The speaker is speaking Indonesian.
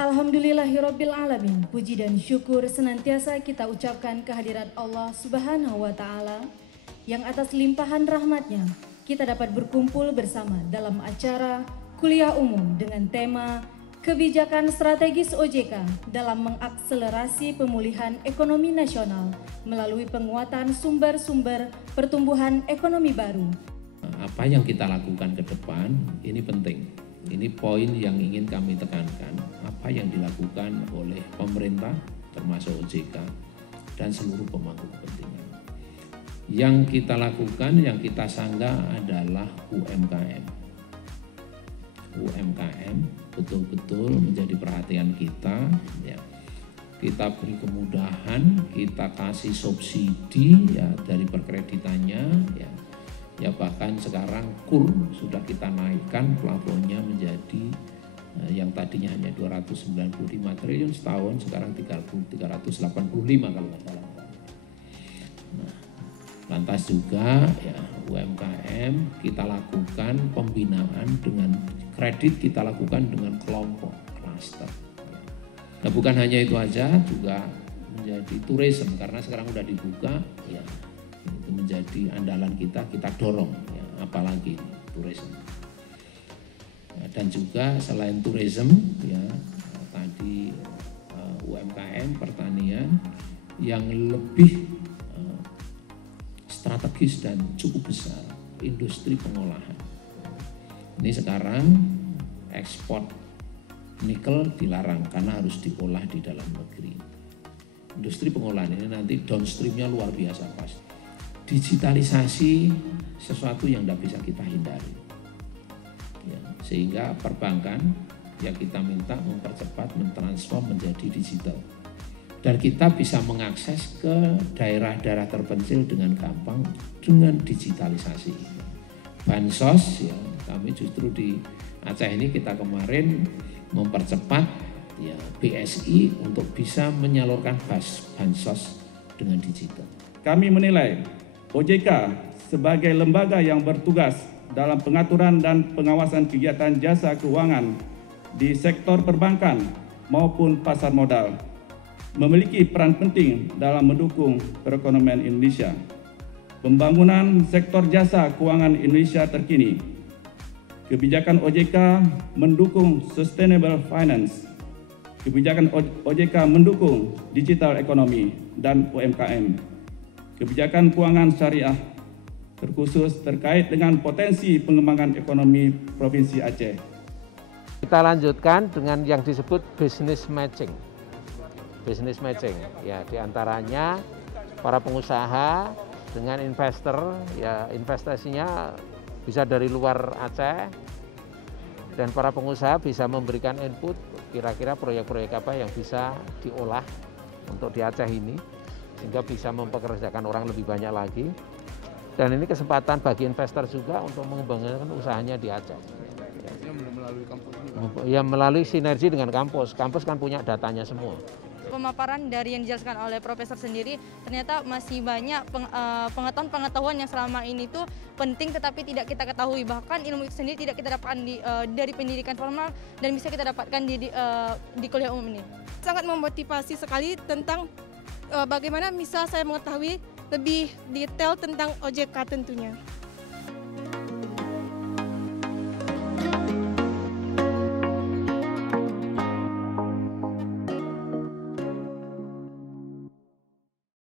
Alhamdulillahirabbil alamin. Puji dan syukur senantiasa kita ucapkan kehadirat Allah Subhanahu wa taala yang atas limpahan rahmatnya kita dapat berkumpul bersama dalam acara kuliah umum dengan tema Kebijakan Strategis OJK dalam mengakselerasi pemulihan ekonomi nasional melalui penguatan sumber-sumber pertumbuhan ekonomi baru. Apa yang kita lakukan ke depan ini penting. Ini poin yang ingin kami tekankan, apa yang dilakukan oleh pemerintah termasuk OJK dan seluruh pemangku kepentingan. Yang kita lakukan, yang kita sanggah adalah UMKM. UMKM betul-betul menjadi perhatian kita, ya. Kita beri kemudahan, kita kasih subsidi ya dari perkreditannya, ya. Ya bahkan sekarang KUR sudah kita naikkan plafonnya menjadi yang tadinya hanya 295 triliun setahun, sekarang 385 kalau nggak salah. Nah, lantas juga ya UMKM kita lakukan pembinaan dengan kredit, kita lakukan dengan kelompok klaster. Nah bukan hanya itu aja, juga menjadi tourism karena sekarang udah dibuka ya. Itu menjadi andalan kita dorong ya, apalagi tourism. Dan juga selain tourism ya tadi UMKM pertanian yang lebih strategis dan cukup besar, industri pengolahan. Ini sekarang ekspor nikel dilarang karena harus diolah di dalam negeri. Industri pengolahan ini nanti downstreamnya luar biasa pasti. Digitalisasi sesuatu yang tidak bisa kita hindari, ya, sehingga perbankan yang kita minta mempercepat, mentransform menjadi digital, dan kita bisa mengakses ke daerah-daerah terpencil dengan gampang dengan digitalisasi. Bansos, ya, kami justru di Aceh ini kita kemarin mempercepat ya BSI untuk bisa menyalurkan bansos dengan digital. Kami menilai OJK sebagai lembaga yang bertugas dalam pengaturan dan pengawasan kegiatan jasa keuangan di sektor perbankan maupun pasar modal memiliki peran penting dalam mendukung perekonomian Indonesia. Pembangunan sektor jasa keuangan Indonesia terkini. Kebijakan OJK mendukung sustainable finance. Kebijakan OJK mendukung digital ekonomi dan UMKM. Kebijakan keuangan syariah terkhusus terkait dengan potensi pengembangan ekonomi Provinsi Aceh. Kita lanjutkan dengan yang disebut business matching. Business matching, ya diantaranya para pengusaha dengan investor, ya investasinya bisa dari luar Aceh, dan para pengusaha bisa memberikan input kira-kira proyek-proyek apa yang bisa diolah untuk di Aceh ini, sehingga bisa mempekerjakan orang lebih banyak lagi. Dan ini kesempatan bagi investor juga untuk mengembangkan usahanya di Aceh. Ya melalui sinergi dengan kampus. Kampus kan punya datanya semua. Pemaparan dari yang dijelaskan oleh profesor sendiri ternyata masih banyak pengetahuan yang selama ini tuh penting tetapi tidak kita ketahui. Bahkan ilmu itu sendiri tidak kita dapatkan dari pendidikan formal dan bisa kita dapatkan di kuliah umum ini. Sangat memotivasi sekali tentang bagaimana bisa saya mengetahui lebih detail tentang OJK tentunya.